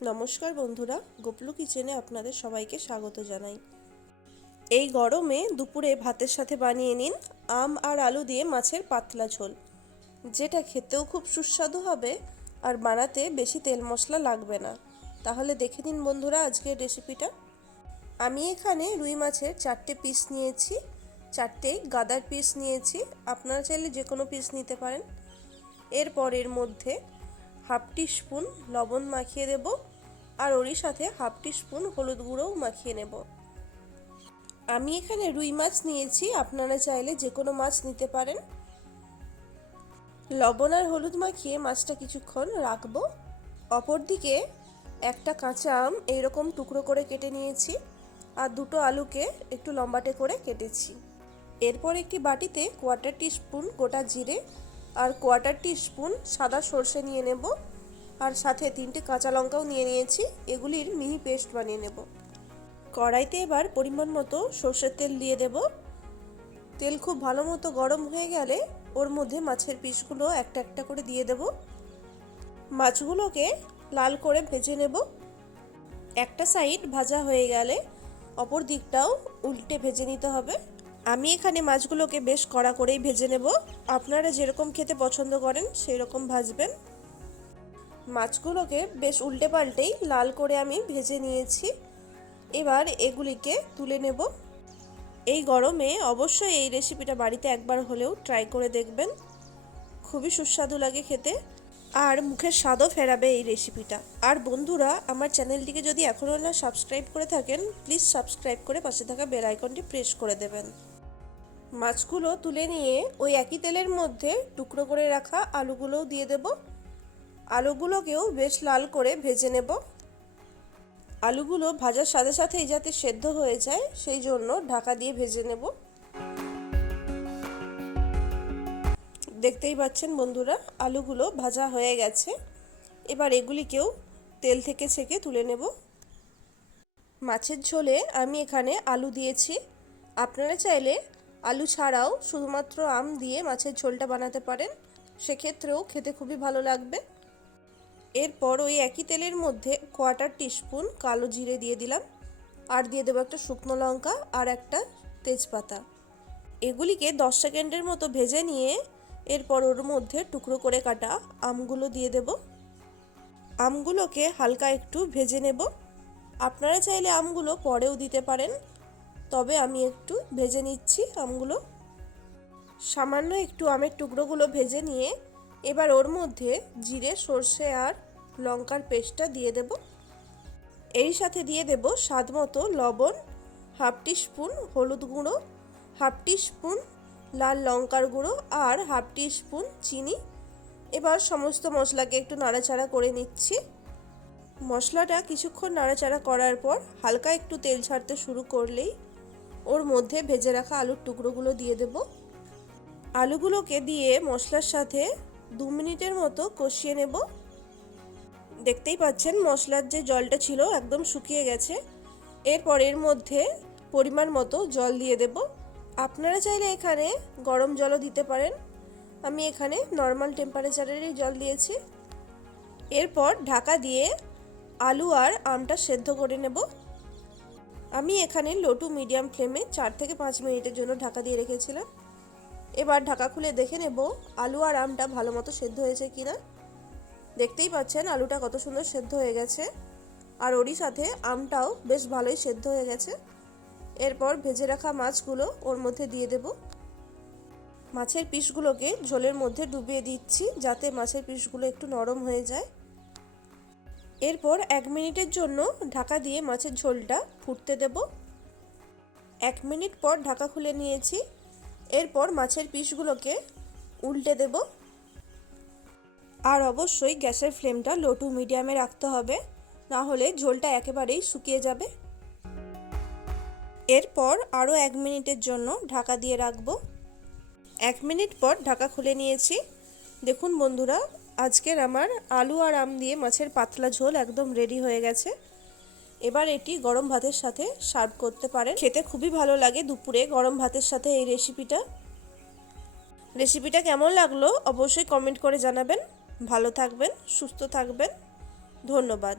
নমস্কার বন্ধুরা, গোপলু কিচেনে আপনাদের সবাইকে স্বাগত জানাই। এই গরমে দুপুরে ভাতের সাথে বানিয়ে নিন আম আর আলু দিয়ে মাছের পাতলা ঝোল, যেটা খেতেও খুব সুস্বাদু হবে আর বানাতে বেশি তেল মশলা লাগবে না। তাহলে দেখে নিন বন্ধুরা আজকের রেসিপিটা। আমি এখানে রুই মাছের 4টে পিস নিয়েছি, 4টেই গাদার পিস নিয়েছি। আপনারা চাইলে যে কোনো পিস নিতে পারেন। এরপর এর মধ্যে হাফ টিস্পুন লবণ মাখিয়ে দেব আর ওরই সাথে হাফ টিস্পুন হলুদ গুঁড়োও মাখিয়ে নেব। আমি এখানে রুই মাছ নিয়েছি, আপনারা চাইলে যে কোনো মাছ নিতে পারেন। লবণ আর হলুদ মাখিয়ে মাছটা কিছুক্ষণ রাখবো। অপরদিকে একটা কাঁচা আম এইরকম টুকরো করে কেটে নিয়েছি আর দুটো আলুকে একটু লম্বাটে করে কেটেছি। এরপর একটি বাটিতে কোয়ার্টার টিস্পুন গোটা জিরে আর কোয়ার্টার টিস্পুন সাদা সর্ষে নিয়ে নেব আর সাথে 3টে কাঁচা লঙ্কাও নিয়ে নিয়েছি। এগুলির মিহি পেস্ট বানিয়ে নেব। কড়াইতে এবার পরিমাণ মতো সর্ষের তেল দিয়ে দেব। তেল খুব ভালো মতো গরম হয়ে গেলে ওর মধ্যে মাছের পিসগুলো একটা একটা করে দিয়ে দেব। মাছগুলোকে লাল করে ভেজে নেব। একটা সাইড ভাজা হয়ে গেলে অপর দিকটাও উল্টে ভেজে নিতে হবে। আমি এখানে মাছগুলোকে বেশ কড়া করেই ভেজে নেব। আপনারা যেরকম খেতে পছন্দ করেন সেই রকম ভাজবেন। মাছগুলোকে বেশ উল্টে পাল্টেই লাল করে আমি ভেজে নিয়েছি। এবার এগুলিকে তুলে নেব। এই গরমে অবশ্যই এই রেসিপিটা বাড়িতে একবার হলেও ট্রাই করে দেখবেন। খুবই সুস্বাদু লাগে খেতে আর মুখের স্বাদও ফেরাবে এই রেসিপিটা। আর বন্ধুরা, আমার চ্যানেলটিকে যদি এখনও না সাবস্ক্রাইব করে থাকেন, প্লিজ সাবস্ক্রাইব করে পাশে থাকা বেল আইকনটি প্রেস করে দেবেন। মাছগুলো তুলে নিয়ে ওই একই তেলের মধ্যে টুকরো করে রাখা আলুগুলোও দিয়ে দেব। আলুগুলোকেও বেশ লাল করে ভেজে নেব। আলুগুলো ভাজার সাথে সাথেই যাতে সেদ্ধ হয়ে যায় সেই জন্য ঢাকা দিয়ে ভেজে নেব। দেখতেই পাচ্ছেন বন্ধুরা, আলুগুলো ভাজা হয়ে গেছে। এবার এগুলিকেও তেল থেকে ছেঁকে তুলে নেব। মাছের ঝোলে আমি এখানে আলু দিয়েছি। আপনারা চাইলে আলু ছাড়াও শুধুমাত্র আম দিয়ে মাছের ঝোলটা বানাতে পারেন, সেক্ষেত্রেও খেতে খুবই ভালো লাগবে। এরপর ওই একই তেলের মধ্যে কোয়ার্টার টিস্পুন কালো জিরে দিয়ে দিলাম আর দিয়ে দেবো একটা শুকনো লঙ্কা আর একটা তেজপাতা। এগুলিকে 10 সেকেন্ডের মতো ভেজে নিয়ে এরপর ওর মধ্যে টুকরো করে কাটা আমগুলো দিয়ে দেব। আমগুলোকে হালকা একটু ভেজে নেব। আপনারা চাইলে আমগুলো পরেও দিতে পারেন, তবে আমি একটু ভেজে নিচ্ছি আমগুলো। সামান্য একটু আমের টুকরোগুলো ভেজে নিয়ে এবার ওর মধ্যে জিরে, সর্ষে আর লঙ্কার পেস্টটা দিয়ে দেব। এর সাথে দিয়ে দেব স্বাদ মতো লবণ, হাফ টিস্পুন হলুদ গুঁড়ো, হাফ টিস্পুন লাল লঙ্কার গুঁড়ো আর হাফ টিস্পুন চিনি। এবার সমস্ত মশলাকে একটু নাড়াচাড়া করে নিচ্ছি। মশলাটা কিছুক্ষণ নাড়াচাড়া করার পর হালকা একটু তেল ছাড়তে শুরু করলেই ওর মধ্যে ভেজে রাখা আলুর টুকরোগুলো দিয়ে দেব। আলুগুলোকে দিয়ে মশলার সাথে 2 মিনিটের মতো কষিয়ে নেব। দেখতেই পাচ্ছেন মশলার যে জলটা ছিল একদম শুকিয়ে গেছে। এরপর এর মধ্যে পরিমাণ মতো জল দিয়ে দেব। আপনারা চাইলে এখানে গরম জলও দিতে পারেন, আমি এখানে নর্মাল টেম্পারেচারেরই জল দিয়েছি। এরপর ঢাকা দিয়ে আলু আর আমটা সেদ্ধ করে নেব। আমি এখানে লো টু মিডিয়াম ফ্লেমে 4 থেকে 5 মিনিটের জন্য ঢাকা দিয়ে রেখেছিলাম। এবার ঢাকা খুলে দেখে নেব আলু আর আমটা ভালো মতো সেদ্ধ হয়েছে কিনা। দেখতেই পাচ্ছেন আলুটা কত সুন্দর সেদ্ধ হয়ে গেছে আর ওরই সাথে আমটাও বেশ ভালোই সেদ্ধ হয়ে গেছে। এরপর ভেজে রাখা মাছগুলো ওর মধ্যে দিয়ে দেব। মাছের পিসগুলোকে ঝোলের মধ্যে ডুবিয়ে দিচ্ছি যাতে মাছের পিসগুলো একটু নরম হয়ে যায়। এরপর 1 মিনিটের জন্য ঢাকা দিয়ে মাছের ঝোলটা ফুটতে দেব। 1 মিনিট পর ঢাকা খুলে নিয়েছি। এরপর মাছের পিসগুলোকে উল্টে দেব। আর অবশ্যই গ্যাসের ফ্লেমটা লো টু মিডিয়ামে রাখতে হবে, না হলে ঝোলটা একেবারেই শুকিয়ে যাবে। এরপর আরও 1 মিনিটের জন্য ঢাকা দিয়ে রাখবো। 1 মিনিট পর ঢাকা খুলে নিয়েছি। দেখুন বন্ধুরা, আজকের আমার আলু আর আম দিয়ে মাছের পাতলা ঝোল একদম রেডি হয়ে গেছে। এবার এটি গরম ভাতের সাথে সার্ভ করতে পারেন। খেতে খুবই ভালো লাগে দুপুরে গরম ভাতের সাথে এই রেসিপিটা কেমন লাগলো অবশ্যই কমেন্ট করে জানাবেন। ভালো থাকবেন, সুস্থ থাকবেন। ধন্যবাদ।